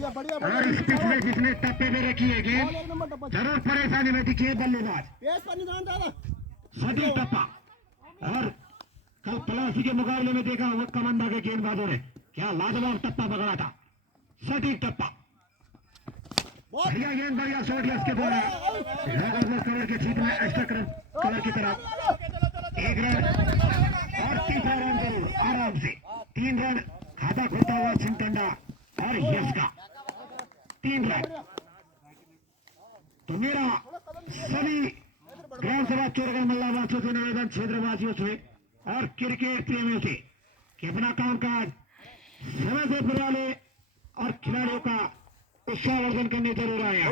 और इस पिच में जिसने टप्पे में रखी है गेंद जरूर परेशानी में दिखी है बल्लेबाज। सटीक टप्पा। और कल पलासी के मुकाबले में देखा कमंदा के गेंदबाजों ने क्या लाजवाब टप्पा पकड़ा था। सटीक टप्पा। बढ़िया गेंद, बढ़िया शॉट इसके द्वारा कलर के छीट में एक्स्ट्रा कलर की तरफ 1 रन और तीसरा रन जरूर आराम से 3 रन खाता खुलता हुआ सिंटंडा और यश का 3 रन। तो मेरा सभी ग्राम सभा चोरगढ़ मल्लावासियों से निवेदन, क्षेत्रवासियों से और क्रिकेट प्रेमियों से कि अपना कामकाज समय से पूरा ले और खिलाड़ियों का उत्साहवर्धन करने जरूर आया।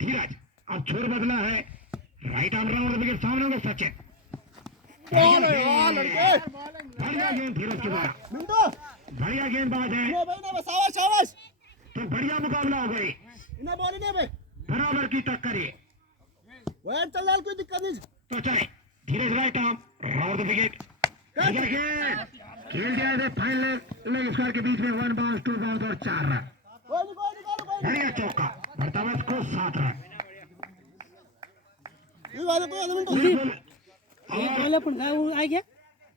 धीरज अब छोर बदला है, राइट आर्म राउंड विकेट सामने होंगे सचिन। बढ़िया गेंद धीरज के द्वारा, बढ़िया गेंदबाज है तो बढ़िया मुकाबला हो गई, बराबर की टक्कर है। तो चले धीरज राइट आर्म राउंड विकेट खेल दिया है फाइनल लेग स्क्वायर के बीच में 1 बाउंस 2 बाउंस और 4 रन। बढ़िया चौका, बढ़ता स्कोर 7 रन।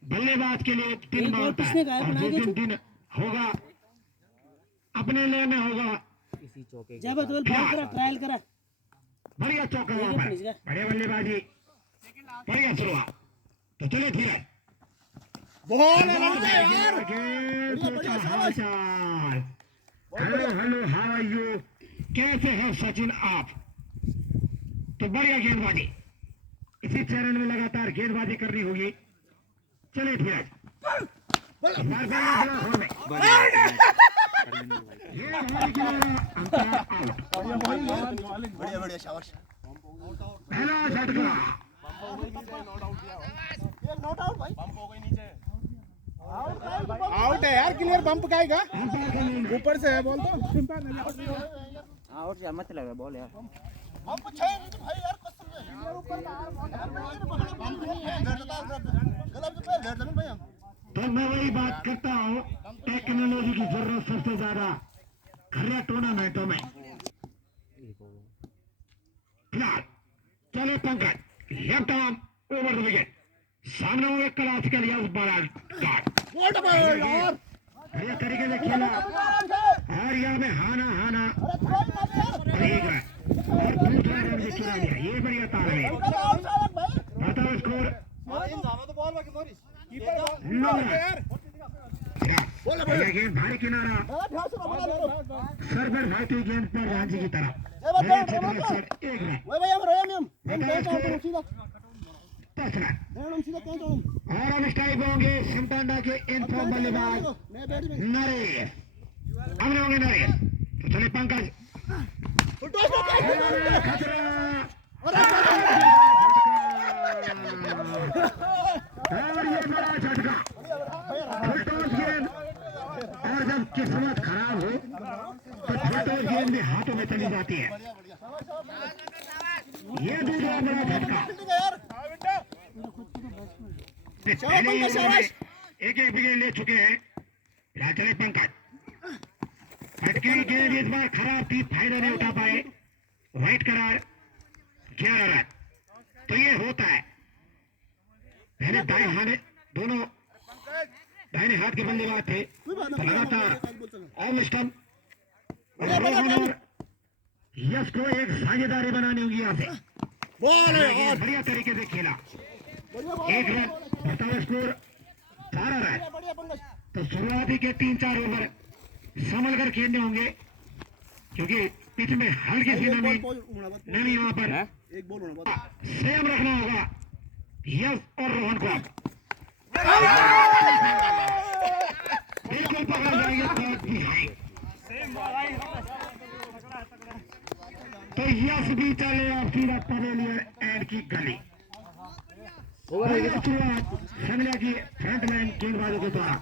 बल्लेबाज के लिए 3 बाउंस और जिस दिन होगा अपने लिए में होगा ट्रायल करा। बढ़िया चौका वहां पर, बढ़िया बल्लेबाजी, बढ़िया शुरुआत। तो चले Dheeraj hello hello how are you, कैसे हैं सचिन आप। तो बढ़िया गेंदबाजी, इसी चरण में लगातार गेंदबाजी करनी होगी। चले धीरज पहला झटका आउट है यार, क्लियर बम्प का आएगा ऊपर से है बॉल तो आउट या मत लगा बॉल यार। तो मैं वही बात करता हूँ, टेक्नोलॉजी की जरूरत सबसे ज्यादा खरे टूर्नामेंटों में। फिलहाल चले Pankaj left arm over the wicket, सामने होंगे क्लासिकल यस बॉलर गार्ड। बढ़िया तरीके से खेला और यहाँ में हाना हाना एक रन और दूसरा रन भी चुरा लिया। ये बढ़िया तालमेल, बताओ स्कोर 9 रन। बढ़िया गेंद, भारी किनारा, सरबर भागती गेंद पर रांझी की तरफ 1 रन। बताओ स्कोर 10 रन। और अब स्ट्राइक होंगे सिंटांडा के इनफॉर्म बल्लेबाज नरेश, हमने होंगे नरेश। तो चले पंकज खतरा और ये बड़ा झटका, फुलटॉस गेंद। और जब किस्मत खराब हो तो फुलटॉस गेंद भी हाथों में चली जाती है। ये दूसरा बड़ा झटका, एक विकेट ले चुके हैं। चले पंकज, हटकी गेंद इस बार खराब थी, फायदा नहीं उठा पाए, व्हाइट करार 11 रन। तो ये होता है, पहले दाएं हाथ दोनों दाहिने हाथ के बल्लेबाज थे तो लगातार ऑफ स्टंप और यश को एक साझेदारी बनानी होगी। यहाँ से बढ़िया तरीके से खेला, 1 रन, बताओ स्कोर 12 रन। तो शुरुआती के 3-4 ओवर संभल कर खेलने होंगे क्योंकि पिच में हल्की सी नमी वहां पर संयम रखना होगा यश और रोहन को। बिल्कुल पकड़ जाएंगे बहुत भी है तो यश भी चले और सीधा पवेलियन एंड की गली। शुरुआत संगला की फ्रंटलाइन गेंदबाजों के द्वारा।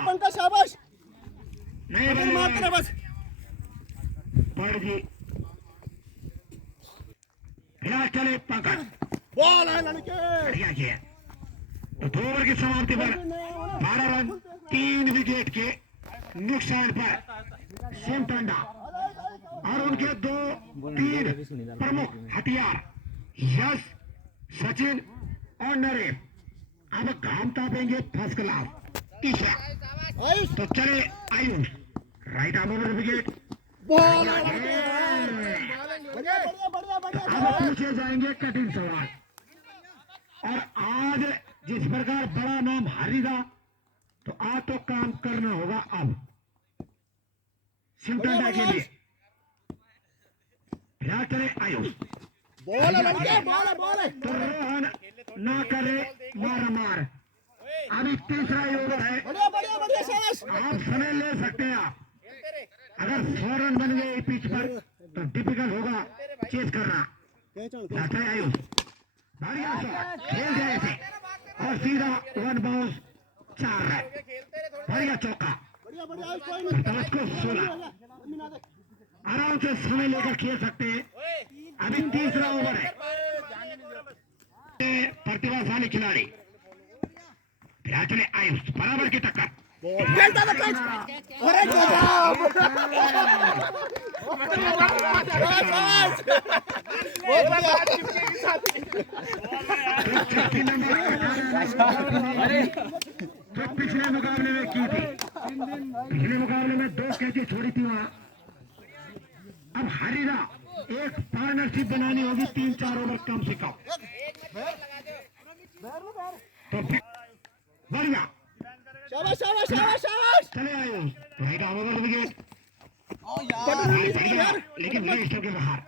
पंकज शाबाश, नहीं मारते बस पड़ जी। फिलहाल चले पंकज, बॉल है लड़के। बढ़िया किया। तो 2 ओवर की समाप्ति पर 12 रन 3 विकेट के नुकसान पर सिमटंडा और उनके दो तीन प्रमुख हथियार यश, सचिन और नरेश अब घाम तापेंगे फर्स्ट क्लास तीसरा। तो चले Ayush right arm over wicket. Ball अब पूछे जाएंगे कठिन सवाल और आज जिस प्रकार बड़ा नाम हारेगा तो आज तो काम करना होगा। अब सिमटंडा के लिए फिलहाल चले आयुष बॉल लड़के बॉल तो रोहन ना करे मार मार। अभी तीसरा ही ओवर है, बढ़िया शाबाश आप समय ले सकते हैं। आप अगर 100 रन बन गए पिच पर तो डिफिकल्ट होगा चेस करना। जाता है आयुष बढ़िया शॉट खेल गए थे और सीधा वन बाउंस 4 रन बढ़िया चौका। को 16 आराम से समय लेकर खेल सकते हैं। अभी तीसरा ओवर है, प्रतिभाशाली खिलाड़ी फिलहाल चले आयुष बराबर की टक्कर। अरे जो पिछले मुकाबले में की थी, पिछले मुकाबले में 2 कैचे छोड़ी थी वहां। अब हरीरा एक पार्टनरशिप बनानी होगी 3-4 ओवर कम से कम। तो बढ़िया शाबाश चले Ayush right arm over wicket. लेकिन ये स्टोर के बाहर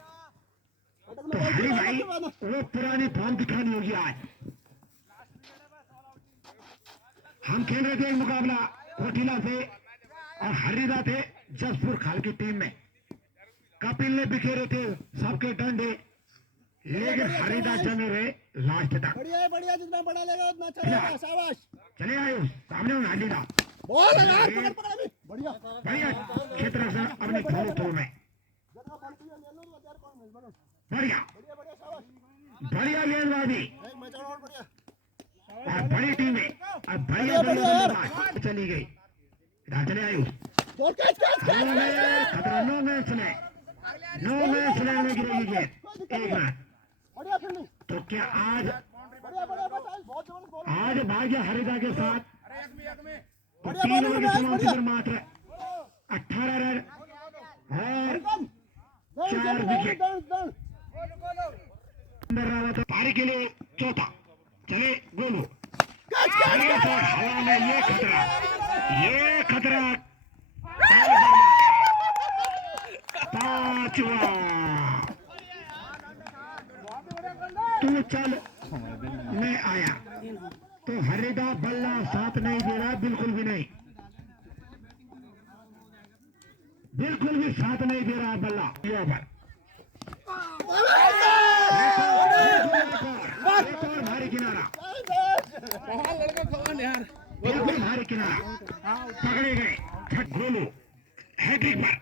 तो हरी भाई वो पुरानी फॉर्म दिखानी होगी आज। हम खेल रहे थे एक मुकाबला कोटिला से और हरीदा थे जसपुर खाल की टीम में। कपिल ने बिखेरे थे सबके डंडे, लेकिन हरीदा जमे रहे लास्ट तक। बढ़िया जितना बड़ा लेगा उतना अच्छा रहेगा। शाबाश चले आयुष सामने हूँ हरीदा बॉल यार पकड़ अभी बढ़िया बढ़िया क्षेत्र रक्षण अपने दोनों थ्रो में बढ़िया बढ़िया गेंदबाजी और बड़ी टीमें और बढ़िया बल्लेबाज चली गई। चले आयुष खतरा नो मैच में गिरेगी गेंद 1 रन। तो क्या आज भाग्य हरिदा के साथ तो 3 ओवर के समाप्ति पर मात्र 18 रन और 4 विकेट। पारी के लिए चौथा चले गोलू हवा में ये खतरा 5वां तू चल मैं आया तो हरिदा बल्ला साथ नहीं दे रहा, बिल्कुल भी नहीं, बिल्कुल भी साथ नहीं दे रहा बल्ला। एक और भारी किनारा बिल्कुल भारी किनारा पकड़े गए। छठ गोलू हैट्रिक पर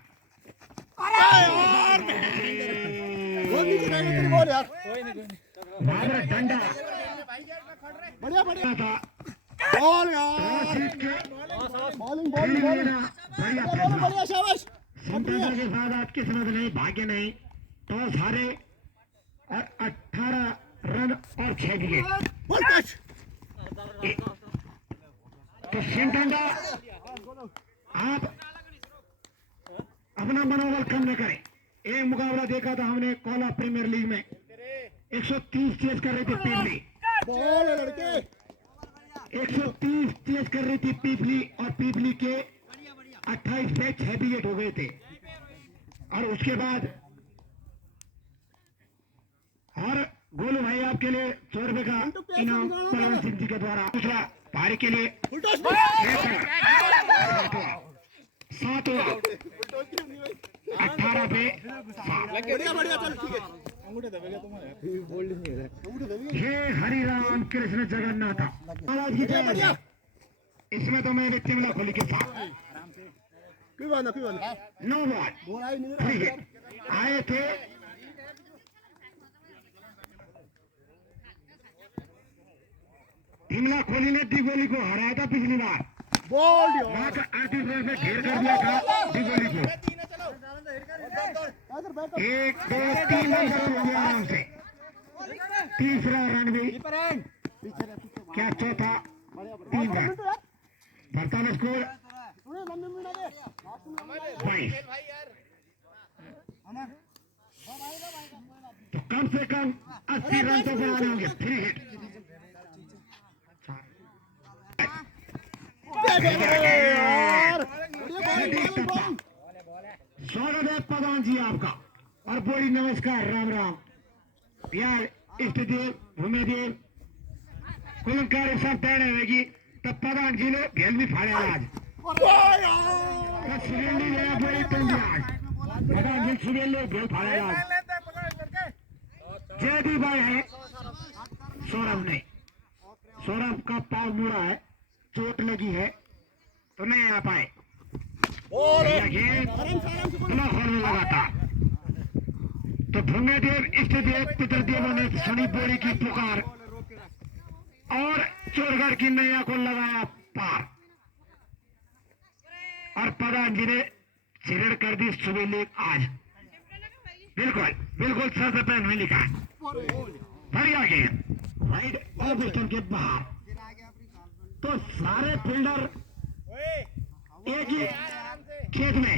डंडा बढ़िया था बॉल यार बढ़िया शाबाश सिमटंडा के साथ आज किस्मत नहीं, भाग्य नहीं, टॉस हारे और 18 रन और 6 विकेट। तो सिमटंडा आप अपना मनोबल कम न करें। एक मुकाबला देखा था हमने कोला प्रीमियर लीग में 130 चेस कर रही थी पीपली, बॉल लड़के 130 चेस कर रही थी पीपली और पीपली के 28 पे 6 विकेट हो गए थे। और उसके बाद और गोलू भाई आपके लिए 100 रुपए का इनाम पलवन सिंह जी के द्वारा। दूसरा पारी के लिए 7वां 18 पे 7। बढ़िया चल ठीक है अंगूठे दबेगा तुम्हारे हे हरिराम कृष्ण जगन्नाथ महाराज की जय। इसमें तो मैं चिमला खोली के साथ नो बॉल आए थे। हिमला कोहली ने दी गोली को हराया था पिछली बार। बोल्ड यार वहां का 38 रन में घेर कर दिया था दिगोली को। 1 2 3 रन हो गया आराम से। तीसरा रन भी क्या चौथा 3 रन। वर्तमान स्कोर 22। तो कम से कम 80 रन तो बनाने होंगे। 3 हिट स्वागत है प्रधान जी आपका और बोली नमस्कार राम राम यार इष्टदेव भूमिदेव कुलंकार सब तैयार रहेगी तब प्रधान जी ने भेल भी फाड़े आज सुरेंद्र गया बोली तुम भी आज प्रधान जी सुरेंद्र भेल फाड़े आज जयदीप भाई है सौरभ का पाव मुड़ा है चोट लगी है तो नहीं आ पाए लगातार। तो भूमिदेव इष्टदेव पितृदेवों ने शनि बोरी की पुकार और चोरगढ़ की नैया को लगाया पार और प्रधान जी ने सिरड़ कर दी सुबह लेक आज। बिल्कुल बिल्कुल सर पे नहीं लिखा बढ़िया गेम राइट और विकेट के बाहर। तो सारे फील्डर एक ही खेत में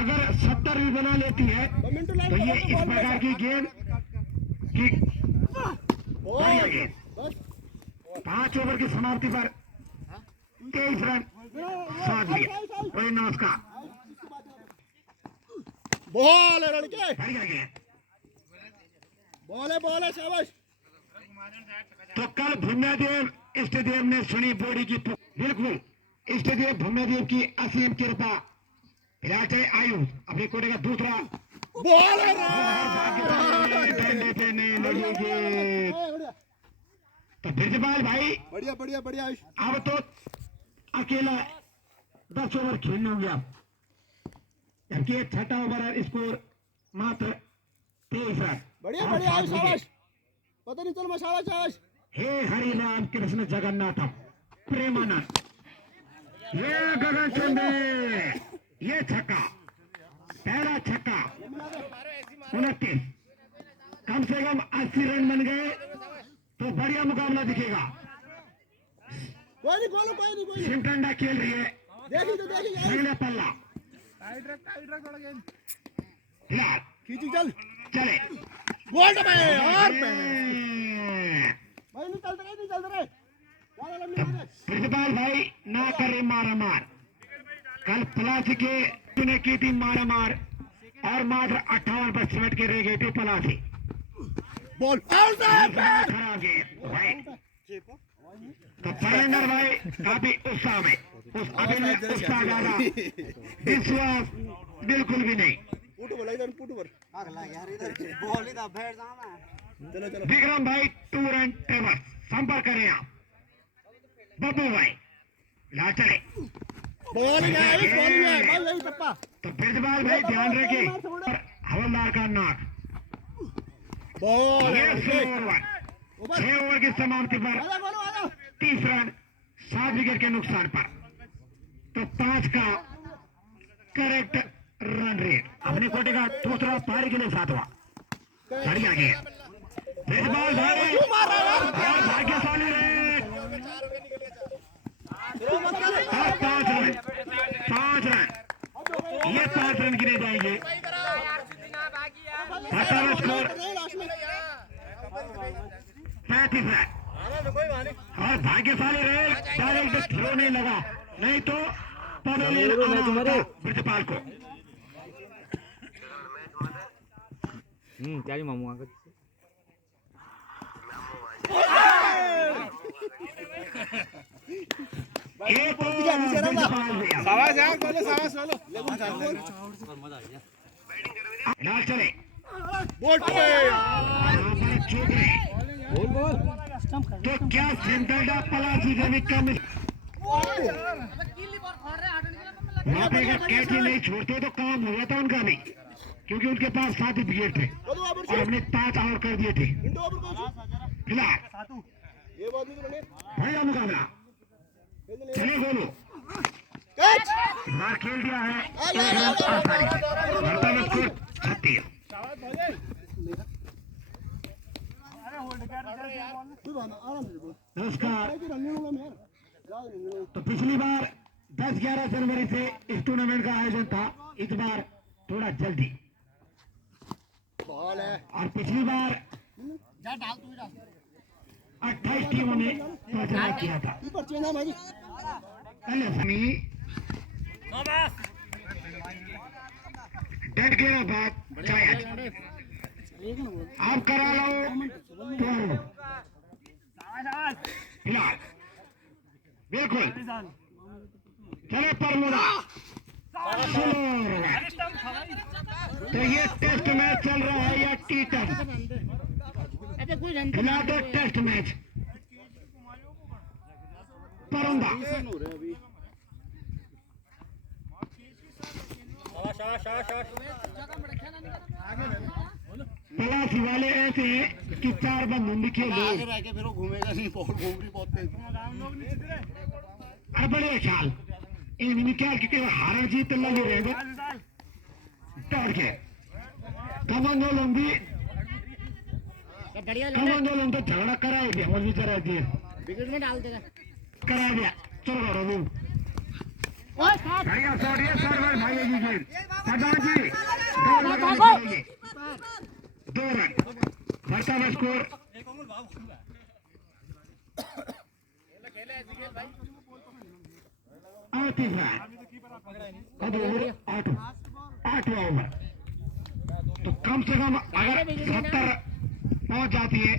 अगर 70 भी बना लेती है तो ये इस प्रकार की गेंद की बढ़िया गेंद 5 ओवर की समाप्ति पर 23 रन साथ लिया। कोई नमस्कार बॉल है लड़के बढ़िया गेंद। बॉल है शाबाश। तो कल भूमिदेव इष्टदेव ने सुनी बोरी की बिल्कुल इष्टदेव भूमिदेव की असीम कृपा इलाज आयु अपने कोटे का दूसरा बॉल है डंडे पे नहीं लगेगी। तो ब्रिजपाल भाई बढ़िया बढ़िया बढ़िया अब तो अकेला 10 ओवर खेलने होंगे आप जबकि छठा ओवर स्कोर मात्र 23 रन। बढ़िया बढ़िया शाबाश। पता नहीं चल शाबाश शाबाश। हे हरि राम कृष्ण जगन्नाथम प्रेमानंद ये गगन चुंबी ये छक्का पहला छक्का 29 कम से कम 80 रन बन गए तो बढ़िया मुकाबला दिखेगा। कोई नहीं सिमटंडा खेल रही है देखी अगला पल्ला फिलहाल खींची चल चले गोल्ड में और भाई प्रतिपाल भाई ना करे मारा मार कल पलासी के तूने की थी मारा मार और मात्र 58 पर सिमट के रह गए थे पलासी। बॉल खराब गेंद भाई। तो फरेंदर भाई काफी उत्साह में अभी में उत्साह ज्यादा विश्वास बिल्कुल भी नहीं। विक्रम भाई 2 रन टेबल संपर्क करें आप बब्बू भाई ला चले तो ब्रिजपाल भाई ध्यान रखे हवलदार का नाक 6 ओवर की समाप्ति पर 30 रन 7 विकेट के नुकसान पर तो 5 का करेक्ट रन रेट अपने कोटे का दूसरा पारी के लिए 7वां बढ़िया गेम ब्रिजपाल भाई भाग्यशाली रेट 5 रन ये 5 रन गिने जाएंगे। स्कोर 35 रन और भाग्यशाली रेल डायरेक्ट थ्रो नहीं लगा नहीं तो ब्रिजपाल को चाली मामू आगे चले तो क्या सिंधर्डा पलासी रवि कम वहाँ पे अगर कैच नहीं छोड़ते तो काम हुआ था उनका भी क्योंकि उनके पास 7 विकेट थे और हमने 5 आउट कर दिए थे। फिलहाल भैया मुकाबला चले बोलो कैच बार खेल दिया है वर्तमान स्कोर 36। शाबाश भोले अरे होल्ड कर तू बना आराम से बोल नमस्कार। कि रंगीन होगा मैं याद नहीं तो पिछली बार 10-11 जनवरी से इस टूर्नामेंट का आयोजन था, इस बार थोड़ा जल्दी। बॉल है और पिछली बार जा डाल तू डाल 28 टीमों ने पहचान किया था। ऊपर चेंज है भाई समी डेड गेरा बात जायज आप करा लो 12 फिलहाल बिल्कुल चले पर मुड़ा तो ये टेस्ट मैच चल रहा है या टी10 फिलहाल तो टेस्ट मैच परंदा पलासी वाले ऐसे हैं कि 4 बंद खेलो रह के फिर वो घूमेगा नहीं बॉल घूम रही बहुत तेज अरे बड़े ख्याल इन निकाल के हार जीत लगे रहेंगे दौड़ के कमांडो लंबी कमांडो लंबी तो झगड़ा कराए दिया और भी करा दिया विकेट में डाल देगा करा दिया चलो रोनू बढ़िया शॉट ये सर्वर भागेगी गेंद सरदार जी 2 रन वर्तमान स्कोर 38 रन 8 ओवर तो कम से कम अगर 70 पहुंच जाती है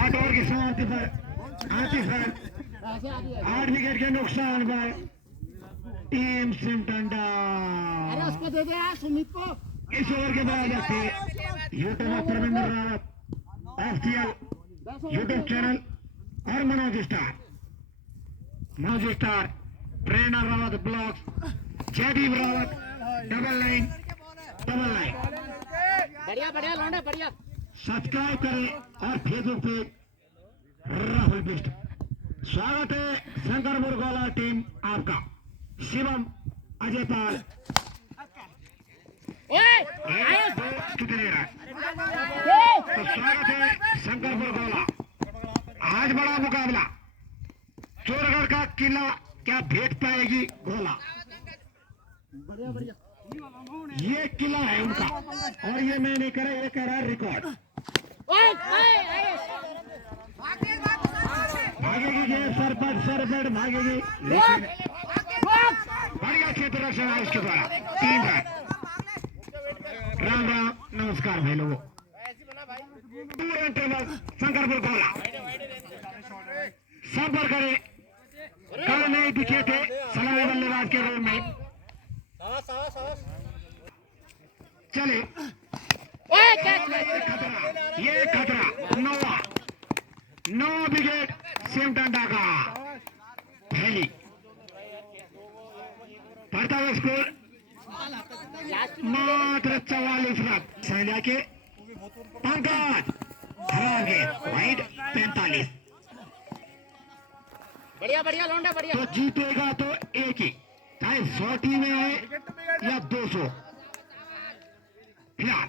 8 ओवर की समाप्ति पर 38 रन 8 विकेट के नुकसान पर टीम सिमटंडा दे दे यार सुमित को इस ओवर के बाद जाते यूट्यूब पर रावत ऑफिशियल यूट्यूब चैनल और मनोज स्टार प्रेरणा रावत ब्लॉग्स जयदीप रावत 9999 बढ़िया लौंडे बढ़िया सब्सक्राइब करें और फेसबुक पे राहुल बिष्ट स्वागत है शंकर मुरगोला टीम आपका शिवम अजय पाल कितने रन तो स्वागत है शंकर मुरगोला आज बड़ा मुकाबला चोरगढ़ का किला क्या भेज पाएगी गोला ये किला है उनका और ये मैंने करा ये करा रिकॉर्ड भागेगी गेंद सरपट भागेगी लेकिन बढ़िया क्षेत्र रक्षण है उसके द्वारा 3 रन राम राम नमस्कार भाई लोगों शंकरपुर गोला सब पर करे कल नहीं दिखे थे सलामी बल्लेबाज के रूप में चले ये खतरा 9 विकेट सिमटंडा का पहली बढ़ता हुआ स्कोर मात्र 44 रन संध्या के पंकज हरागे वाइड 45 बढ़िया लौंडे बढ़िया तो जीतेगा तो एक ही चाहे 100 टीमें आए या 200 फिलहाल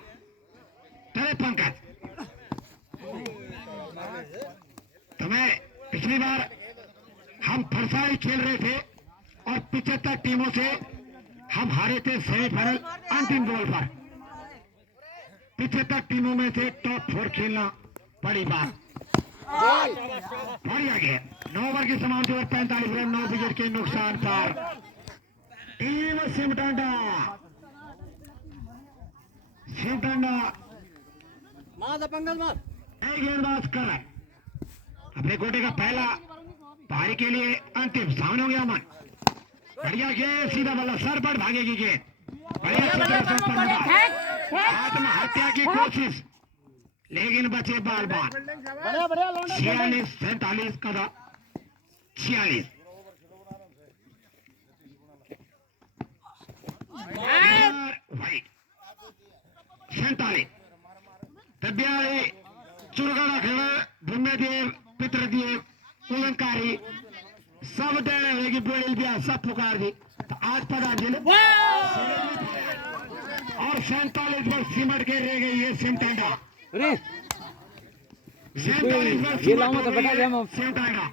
चले पंकज तो मैं पिछली बार हम फरसाई खेल रहे थे और 75 टीमों से हम हारे थे सेमीफाइनल अंतिम गोल पर 75 टीमों में से टॉप 4 खेलना बड़ी बात बढ़िया गया 9 ओवर की समाप्ति पर 45 रन 9 विकेट के नुकसान पर टीम सिमटंडा गेंदबाज कर अपने कोटे का पहला पारी के लिए अंतिम सामने हो गया मन बढ़िया गेंद सीधा बल्ला सर पर भागेगी गेंद बढ़िया आत्महत्या की कोशिश लेकिन बचे बाल बाल 46 47 कदा 46 वाइट 47 तब्याळे चुरगाडा खेळ भूम्यदेव पितृदेव तुलनकारी सब देने होगी बोल दिया सब पुकार दी तो आज पता जिले और 47 पर सिमट के रह गई ये सिमटांडा अरे 47 पर ये लाऊंगा तो बता दिया मैं सिमटांडा